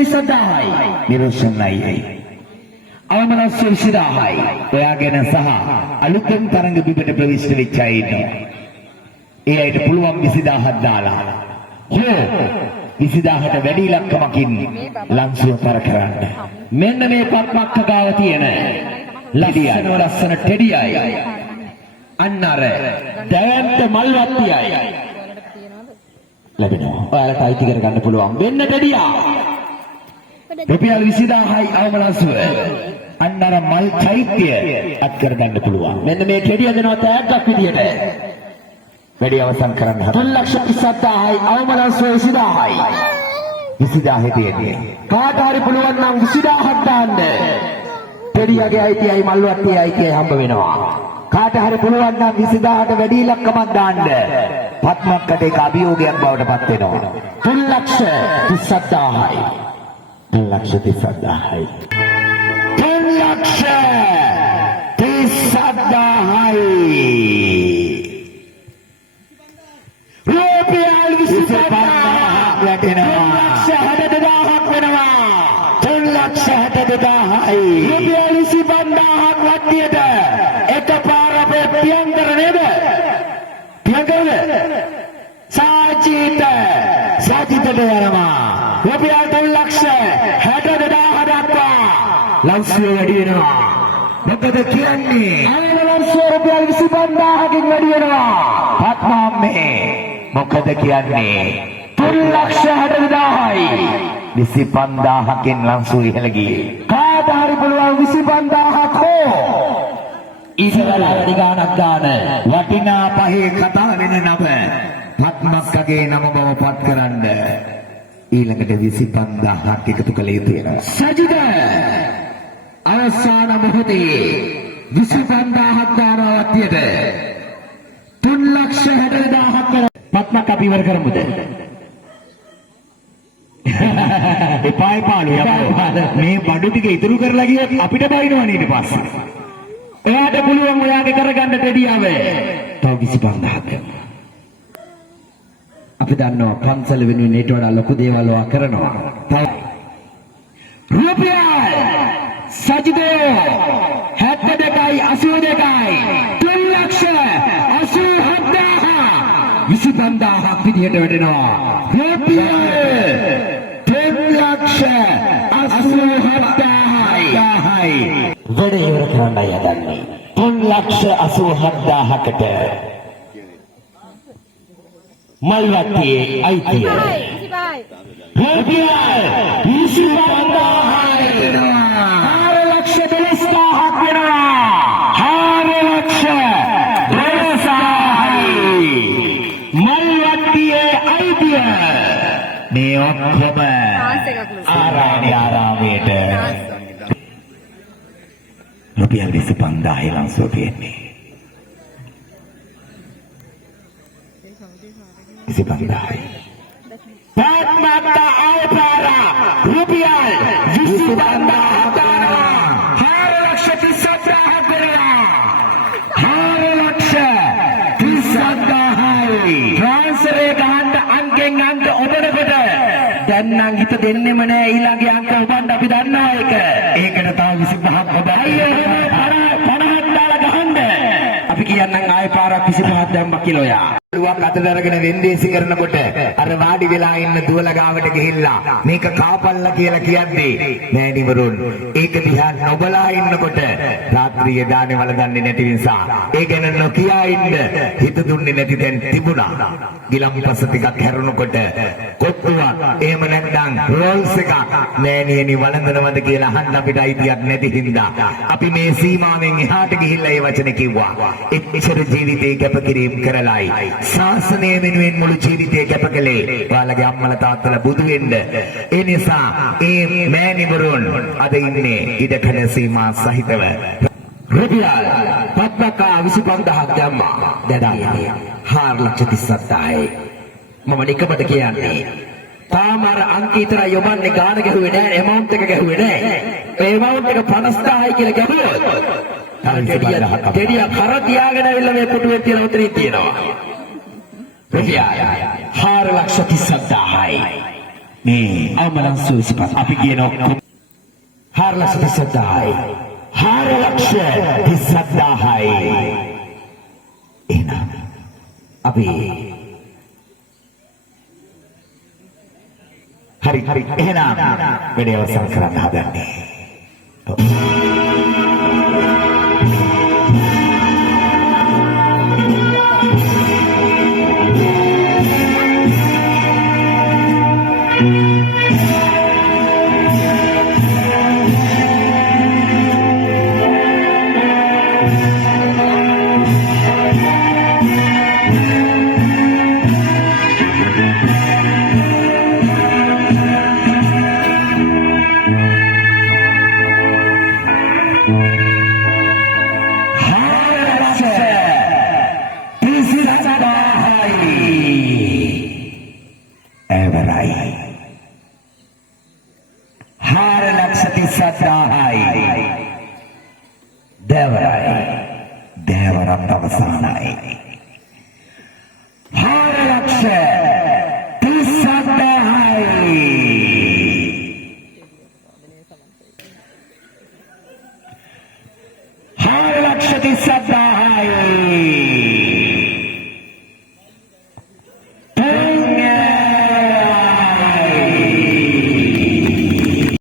30,000යි. නිරෝෂණයි. අවමනස්ස 20,000යි. ඔයාගෙන සහ අලුතෙන් තරඟ බිමට ප්‍රවිෂ්ඨ වෙච්ච අය ඉන්නවා. ඒ අයට පුළුවන් 20,000ක් දාලා. හෝ 20,000ට වැඩි ඉලක්කමකින් ලන්සුව පර කරන්න. මෙන්න මේ පත්මක්ක ගාව තියෙන ලස්සන ටෙඩියයි. අන්න අර දැවැන්ත මල්වත්තියයි. ලැබෙනවා. ඔයාලට අයිති කරගන්න පුළුවන්. වෙන්න ටෙඩියා. රුපියල් 20,000යි අවමනස්ව. අන්න අර මල් චෛත්‍ය අත් කරගන්න පුළුවන්. මෙන්න මේ ටෙඩිය දෙනවා තෑග්ගක් විදියට. වැඩි අවසන් කරන්න. 3,37,000යි අවමනස්ව 20,000යි. 20,000 තියෙන්නේ. කාට හරි පුළුවන් නම් 20,000ක් දාන්න. ටෙඩියගේ අයිතියයි මල්වත්තියයි අයිතියයි හම්බ වෙනවා. කාට හරි පුළුවන් නම් 20,000ට වැඩි ඉලක්කමක් දාන්න. පත්මක්කට ඒක අභියෝගයක් බවට පත් වෙනවා. 3,37,000යි. 3,37,000යි. 3,37,000යි. රුපියල් 20,000ක් වැටෙනවා. 3,62,000ක් වෙනවා. 3,62,000යි. රුපියල් 25,000ක් වට්ටියට එකපාර අපේ පියංකර නේද? පියංකරද? සාජිතට යනවා. රුපියල් 3,62,000 දක්වා ලන්සිය වැඩි වෙනවා. මොකද කියන්නේ? ලන්සිය රුපියල් 25,000කින් වැඩි වෙනවා. පත්මාම්මේ මොකද කියන්නේ? 3,62,000යි. 25,000කින් ලන්සු ඉහළ ගියේ. කාට හරි පුළුවන් 25,000ක් හෝ ඉස්සරහට ගානක් දාන වටිනා පහේ කතා වෙන නම පත්මක්කගේ නම බව පත් කරන්න ඊළඟට 25,000ක් එකතු කළ යුතු වෙනවා. සජිද අවසාන මොහොතේ 25,000ක් දානවා වට්ටියට 3,62,000ක් පත්මක් අපි ඉවර කරමුද? එපා එපාලු මේ බඩු ටික ඉතුරු කරලා ගියොත් අපිට බයිනවා ඊට පස්සේ. එයාට පුළුවන් ඔයාගේ කරගන්න ටෙඩියව. තව 25,000ක්. අපි දන්නවා පන්සල වෙනුවෙන් ඊට වඩා ලොකු දේවල් ඔයා කරනවා. තව රුපියල් සජිදේ 72යි 82යි 3,87,000 25,000ක් විදියට වැඩෙනවා. රුපියල් 3,87,000යි. වැඩ ඉවර කරන්නයි හදන්නේ. 3,87,000කට මල්වත්තියේ අයිතිය. රුපියල් 25,000යි වෙනවා. 4,30,000ක් වෙනවා. 4,30,000යි. මල්වත්තියේ අයිතිය. මේ ඔක්කොම ආරාමයට රුපියල් 25,000 ලන්සුව තියෙන්නේ. 25,000යි. පත්මක්ක ආයපාර රුපියල් 25,000 දානවා. 4,30,000ක් වෙනවා. 4,30,000යි. ට්‍රාන්ස්ෆරේ ගහන්න අංකෙන් අංක ඔබනකොට දැන් නම් හිත දෙන්නෙම නෑ. ඊළඟේ අංක ඔබන්න අපි දන්නවා ඒක. ඒකට තව 25ක් ඔබයි. 50ක් දාලා ගහන්න. අපි කියන්නම් ආයෙ පාරක් 25ක් දැම්මා කියලා ඔයා. රුවක් අතට අරගෙන වෙන්දේසි කරනකොට අර වාඩි වෙලා ඉන්න දුවල ගාවට ගිහිල්ලා මේක කාපල්ලා කියලා කියන්නේ නෑ නිවරුන්. ඒක දිහා නොබලා ඉන්නකොට රාත්‍රියේ දානේ වලදන්නේ නැති නිසා ඒ ගැන නොකියා ඉන්න හිත දුන්නේ නැති දැන් තිබුණා. ගිලම්පස ටිකක් හැරුණකොට කොට්ටුවක් එහෙම නැත්නම් රෝල්ස් එකක් නෑනියනි වළඳනවද කියලා අහන්න අපිට අයිතියක් නැති හින්දා අපි මේ සීමාවෙන් එහාට ගිහිල්ලා ඒ වචනේ කිව්වා. එච්චර ජීවිතේ කැපකිරීම කරලායි ශාසනය වෙනුවෙන් මුළු ජීවිතේ කැප කළේ. ඔයාලගේ අම්මලා තාත්තලා බුදු වෙන්න. ඒ නිසා ඒ මෑණිවරුන් අද ඉන්නේ ඉඩකඩ සීමා සහිතව. රුපියල් පත්මක 25,000ක් දැම්මා. දැඩායේ 4,30,000යි. මම නිකමට කියන්නේ තාම අර අංක විතර යොමන්නේ ගාන ගැහුවේ නෑ. එමවුන්ට් එක ගැහුවේ නෑ. ඒ එමවුන්ට් එක 50,000යි කියලා ගැහුවොත් ටෙඩියා කර තියාගෙන ඇවිල්ලා මේ පුටුවේ තියලා උතරින් තියෙනවා. රුපියල් 4,30,000යි. මේ අමලංසු 25 අපි කියන ඔක්කොම 4,30,000යි 4,30,000යි එහෙනම් අපි හරි එහෙනම් වැඩේ අවසන් කරන්න හදන්නේ Devarai, Devaram Tavasanai.